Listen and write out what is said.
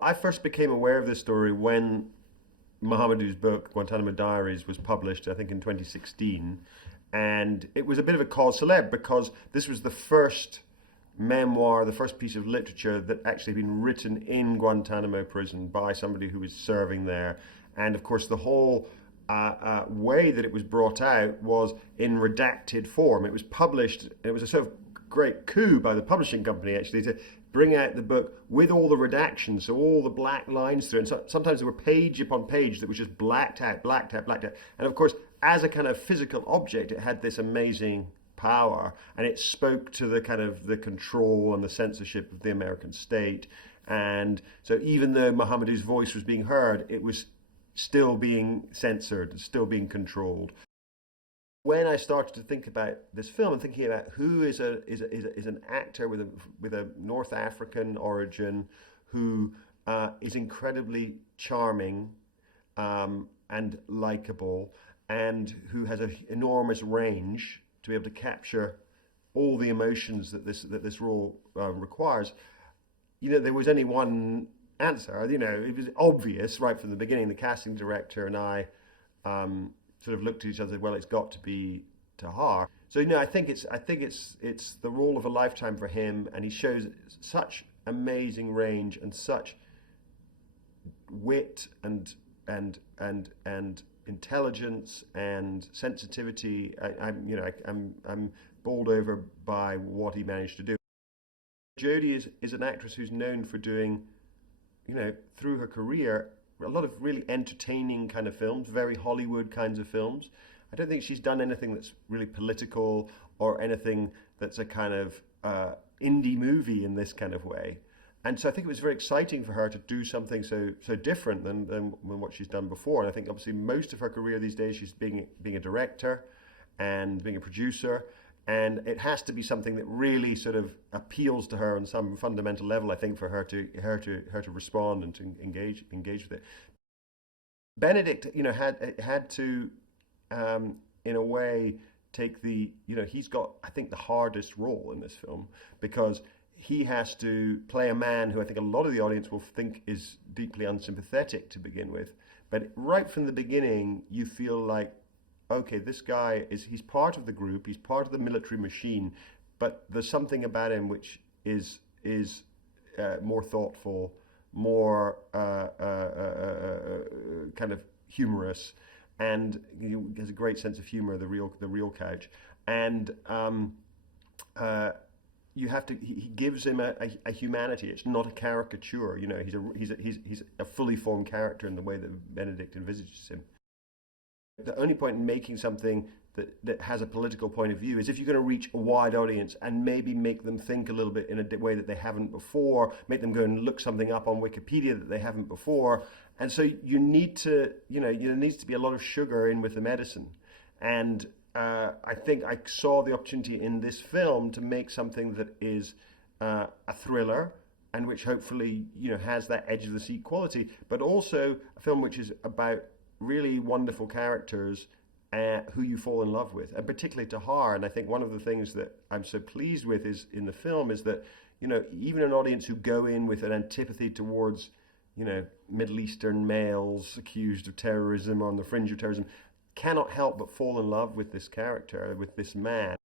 I first became aware of this story when Mohamedou's book, Guantanamo Diaries, was published, I think in 2016. And it was a bit of a cause célèbre because this was the first memoir, the first piece of literature that actually had been written in Guantanamo prison by somebody who was serving there. And of course, the whole way that it was brought out was in redacted form. It was published, it was a sort of great coup by the publishing company actually to bring out the book with all the redactions, so all the black lines through it. And so, sometimes there were page upon page that was just blacked out, blacked out, blacked out. And of course, as a kind of physical object, it had this amazing power, and it spoke to the kind of the control and the censorship of the American state. And so even though Mohamedou's voice was being heard, it was still being censored, still being controlled. When I started to think about this film and thinking about who is an actor with a North African origin who is incredibly charming and likable, and who has an enormous range to be able to capture all the emotions that this role requires, there was only one answer. It was obvious right from the beginning. The casting director and I sort of looked at each other and said, well, it's got to be Tahar. So I think it's the role of a lifetime for him, and he shows such amazing range and such wit and intelligence and sensitivity. I'm bowled over by what he managed to do. Jodie is an actress who's known for doing, through her career, a lot of really entertaining kind of films, very Hollywood kinds of films. I don't think she's done anything that's really political or anything that's a kind of indie movie in this kind of way. And so I think it was very exciting for her to do something so different than what she's done before. And I think obviously most of her career these days she's being a director and being a producer. And it has to be something that really sort of appeals to her on some fundamental level, I think, for her to respond and to engage with it. Benedict, had to, in a way, take he's got, I think, the hardest role in this film, because he has to play a man who I think a lot of the audience will think is deeply unsympathetic to begin with. But right from the beginning, you feel like, okay, this guy he's part of the group, he's part of the military machine, but there's something about him which is more thoughtful, more kind of humorous, and he has a great sense of humor, the real Couch. And you have to, he gives him a humanity. It's not a caricature. He's a fully formed character in the way that Benedict envisages him. The only point in making something that has a political point of view is if you're going to reach a wide audience and maybe make them think a little bit in a way that they haven't before, make them go and look something up on Wikipedia that they haven't before. And so you need to, there needs to be a lot of sugar in with the medicine. And I think I saw the opportunity in this film to make something that is a thriller, and which hopefully, has that edge of the seat quality, but also a film which is about really wonderful characters who you fall in love with, and particularly Tahar. And I think one of the things that I'm so pleased with is in the film is that, even an audience who go in with an antipathy towards, Middle Eastern males accused of terrorism or on the fringe of terrorism, cannot help but fall in love with this character, with this man.